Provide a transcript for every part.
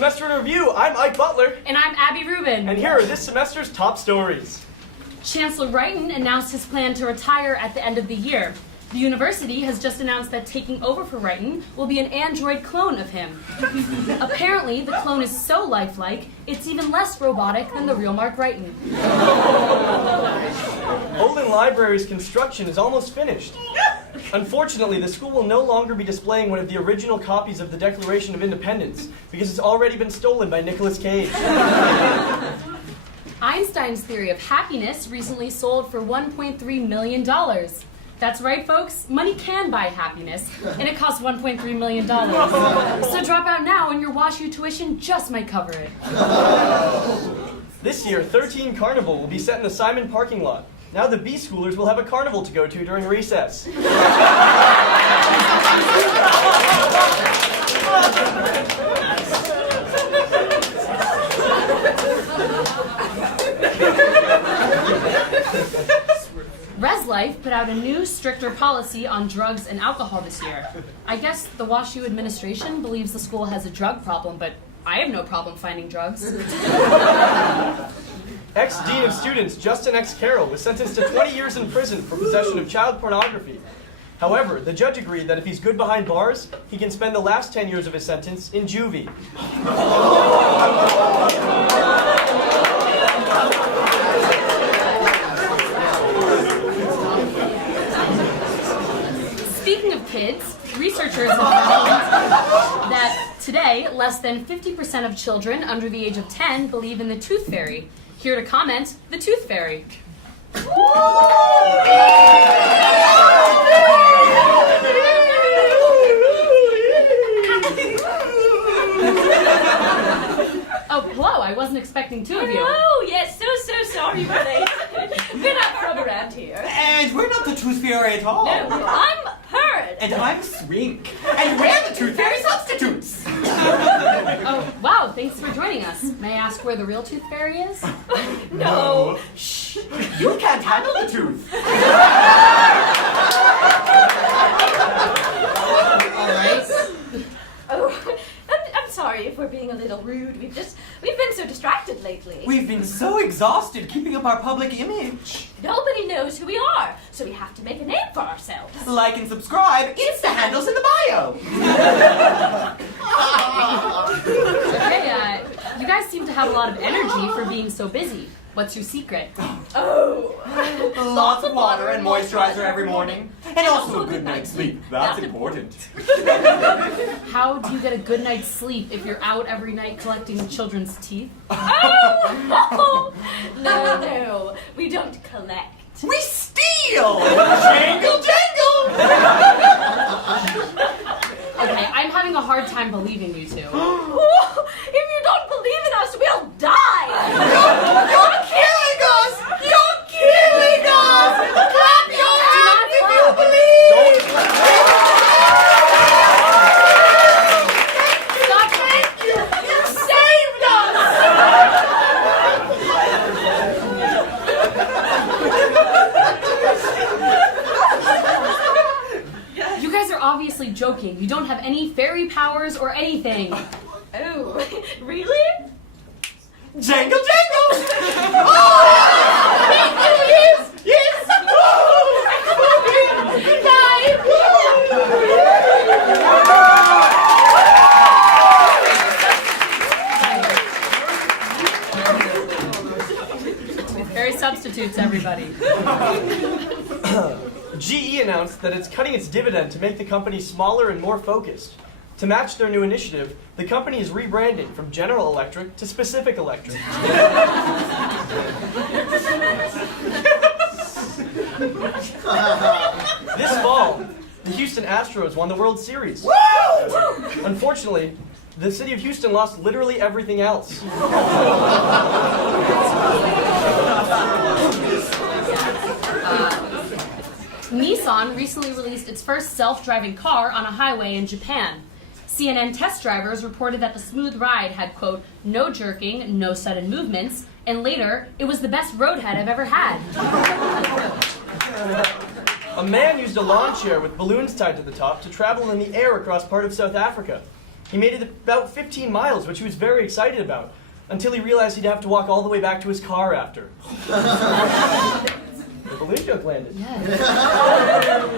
Semester in Review. I'm Ike Butler. And I'm Abby Rubin. And here are this semester's top stories. Chancellor Rubin announced his plan to retire at the end of the year. The university has just announced that taking over for Rubin will be an android clone of him. Apparently, the clone is so lifelike, it's even less robotic than the real Mark Rubin. Olin Library's construction is almost finished. Unfortunately, the school will no longer be displaying one of the original copies of the Declaration of Independence because it's already been stolen by Nicolas Cage. Einstein's theory of happiness recently sold for $1.3 million. That's right, folks. Money can buy happiness, and it costs $1.3 million. So drop out now, and your WashU tuition just might cover it. This year, 13 Carnival will be set in the Simon parking lot. Now the B schoolers will have a carnival to go to during recess. ResLife put out a new, stricter policy on drugs and alcohol this year. I guess the WashU administration believes the school has a drug problem, but I have no problem finding drugs. Ex-Dean of Students Justin X. Carroll was sentenced to 20 years in prison for possession of child pornography. However, the judge agreed that if he's good behind bars, he can spend the last 10 years of his sentence in juvie. Speaking of kids, researchers have found that today, less than 50% of children under the age of 10 believe in the tooth fairy. Here to comment, the tooth fairy. Oh, hello, I wasn't expecting two of you. Oh, yes, so sorry we're late. We're not from around here. And we're not the Tooth Fairy at all. No, I'm Purd. And I'm Swink. And we're the Tooth Fairy substitutes. Oh, wow, thanks for joining us. May I ask where the real tooth fairy is? No. Shh. You can't handle the tooth. All right. Oh, I'm sorry if we're being a little rude. We've been so distracted lately. We've been so exhausted keeping up our public image. Nobody knows who we are, so we have to make a name for ourselves. Like and subscribe. It's the handles in the bio. Okay, you guys seem to have a lot of energy for being so busy. What's your secret? Oh. Lots of water and moisturizer every morning. And also a good night's sleep. That's important. How do you get a good night's sleep if you're out every night collecting children's teeth? Oh! No. We don't collect. We steal! Jangle, jangle! Okay, I'm having a hard time believing you two. Oh, if you don't believe in us, we'll die! You're killing us! You're killing us! Clap your hands if you believe! Stop! Thank you! You saved us! You guys are obviously joking. You don't have any fairy powers or anything. Oh, really? Jangle, jangle! Oh! Yes! Yes! Fairy substitutes, everybody. GE announced that it's cutting its dividend to make the company smaller and more focused. To match their new initiative, the company is rebranding from General Electric to Specific Electric. This fall, the Houston Astros won the World Series. Woo! Unfortunately, the city of Houston lost literally everything else. Nissan recently released its first self-driving car on a highway in Japan. CNN test drivers reported that the smooth ride had, quote, no jerking, no sudden movements, and later, it was the best roadhead I've ever had. A man used a lawn chair with balloons tied to the top to travel in the air across part of South Africa. He made it about 15 miles, which he was very excited about, until he realized he'd have to walk all the way back to his car after. The balloon joke landed. Yeah.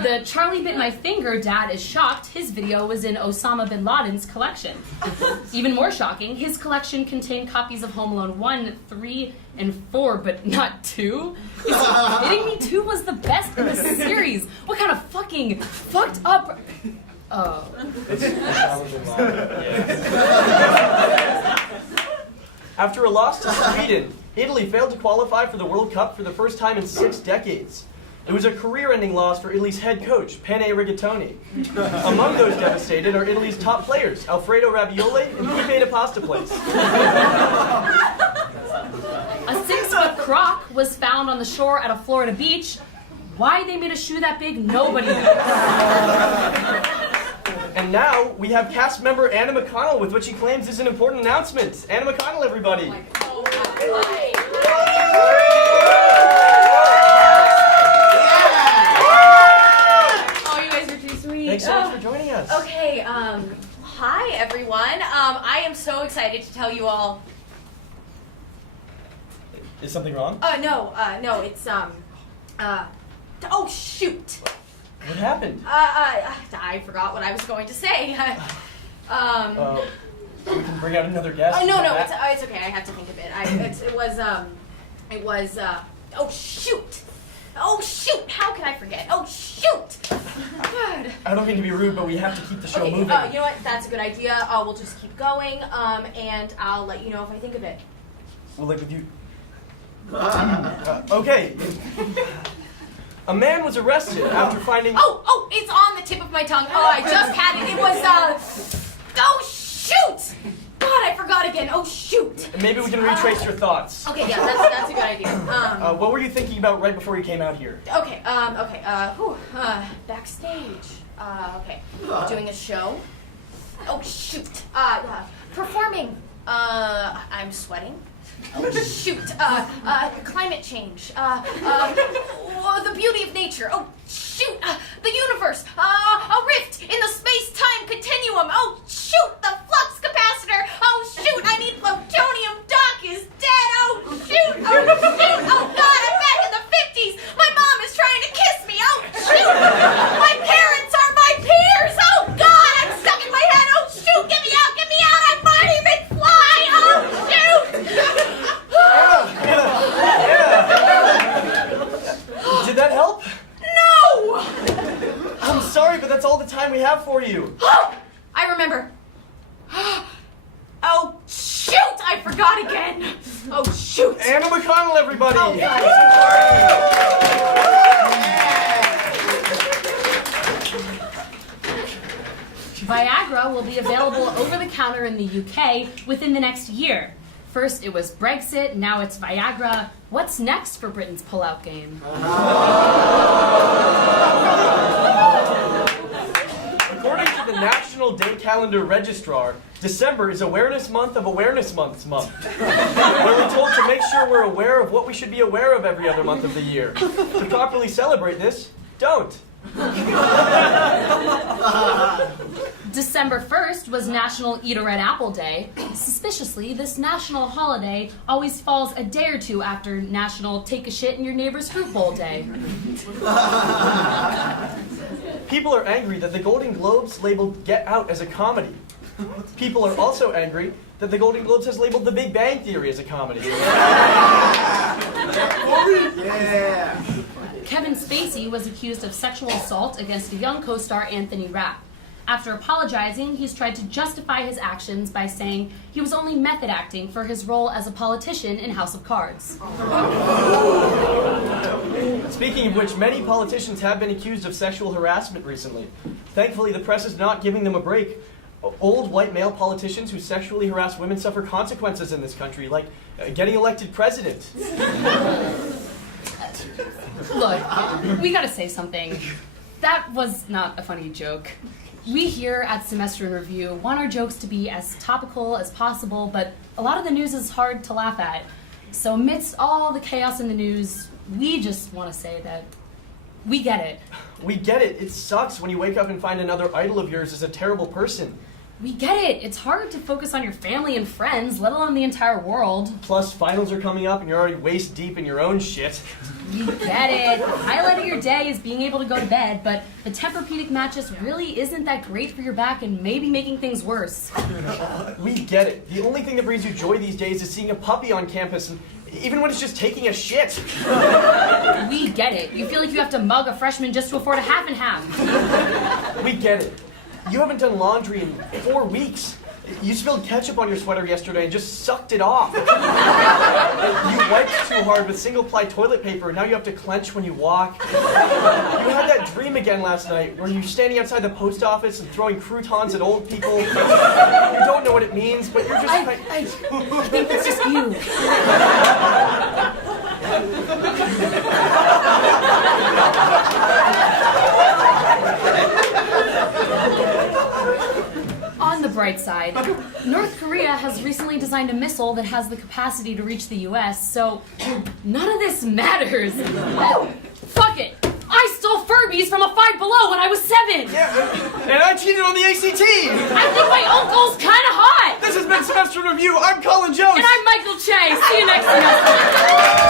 The Charlie Bit My Finger dad is shocked his video was in Osama bin Laden's collection. Even more shocking, his collection contained copies of Home Alone 1, 3, and 4, but not 2? Is he kidding me? 2 was the best in the series. What kind of fucking fucked up... Oh. It's Osama bin Laden. Yeah. After a loss to Sweden, Italy failed to qualify for the World Cup for the first time in 6 decades. It was a career-ending loss for Italy's head coach, Penne Rigatoni. Among those devastated are Italy's top players, Alfredo Ravioli and Pipe de Pasta Place. A 6-foot croc was found on the shore at a Florida beach. Why they made a shoe that big, nobody knows. And now, we have cast member Anna McConnell with what she claims is an important announcement. Anna McConnell, everybody. Thanks so much for joining us. Okay, hi everyone. I am so excited to tell you all. Is something wrong? No, it's, oh shoot! What happened? I forgot what I was going to say. We can bring out another guest. No, it's okay, I have to think of it. Oh shoot! Oh shoot! How can I forget? Oh shoot! God. I don't mean to be rude, but we have to keep the show moving. You know what? That's a good idea. We'll just keep going, and I'll let you know if I think of it. Well, like with you. Okay. A man was arrested after finding. Oh! It's on the tip of my tongue. Oh, I just had it. It was Oh shoot! God, I forgot again. Oh shoot! Maybe we can retrace your thoughts. Okay, yeah, that's a good idea. What were you thinking about right before you came out here? Backstage. Doing a show. Oh shoot! Performing. I'm sweating. Oh shoot! Climate change. The beauty of nature. Oh shoot! The universe. A rift in the space-time continuum. Oh shoot! The flux capacitor. Oh shoot! I need plutonium. Doc is dead. Oh shoot! Oh shoot! Oh God! I'm back in the 50s. My mom is trying to kiss me. Oh shoot! My parents are my peers. Oh God! I'm stuck in my head. Oh shoot! Get me out! Get me out! I'm Marty McFly. Oh shoot! Did that help? No! I'm sorry, but that's all the time we have for you. I remember. Oh, shoot! I forgot again. Oh, shoot. Anna McConnell, everybody. Oh, God. Viagra will be available over the counter in the UK within the next year. First it was Brexit, now it's Viagra. What's next for Britain's pullout game? According to the National Day Calendar Registrar, December is Awareness Month of Awareness Month. Where we're told to make sure we're aware of what we should be aware of every other month of the year. To properly celebrate this, don't. December 1st was National Eat a Red Apple Day. Suspiciously, this national holiday always falls a day or two after National Take a Shit in Your Neighbor's Fruit Bowl Day. People are angry that the Golden Globes labeled Get Out as a comedy. People are also angry that the Golden Globes has labeled The Big Bang Theory as a comedy. Yeah. Kevin Spacey was accused of sexual assault against a young co-star, Anthony Rapp. After apologizing, he's tried to justify his actions by saying he was only method acting for his role as a politician in House of Cards. Speaking of which, many politicians have been accused of sexual harassment recently. Thankfully, the press is not giving them a break. Old white male politicians who sexually harass women suffer consequences in this country, like getting elected president. Look, we gotta say something. That was not a funny joke. We here at Semester in Review want our jokes to be as topical as possible, but a lot of the news is hard to laugh at. So amidst all the chaos in the news, we just want to say that We get it. We get it. It sucks when you wake up and find another idol of yours is a terrible person. We get it. It's hard to focus on your family and friends, let alone the entire world. Plus, finals are coming up and you're already waist deep in your own shit. We get it. The highlight of your day is being able to go to bed, but the Tempur-Pedic mattress really isn't that great for your back and maybe making things worse. We get it. The only thing that brings you joy these days is seeing a puppy on campus, and even when it's just taking a shit. We get it. You feel like you have to mug a freshman just to afford a half and half. We get it. You haven't done laundry in 4 weeks. You spilled ketchup on your sweater yesterday and just sucked it off. You wiped too hard with single-ply toilet paper, and now you have to clench when you walk. You had that dream again last night where you're standing outside the post office and throwing croutons at old people. You don't know what it means, but you're just... I think it's just you. On the bright side, North Korea has recently designed a missile that has the capacity to reach the US, so none of this matters. Fuck it! I stole Furbies from a Five Below when I was 7! Yeah, and I cheated on the ACT! I think my uncle's kinda hot! This has been Semester in Review. I'm Colin Jones! And I'm Michael Che. See you next semester!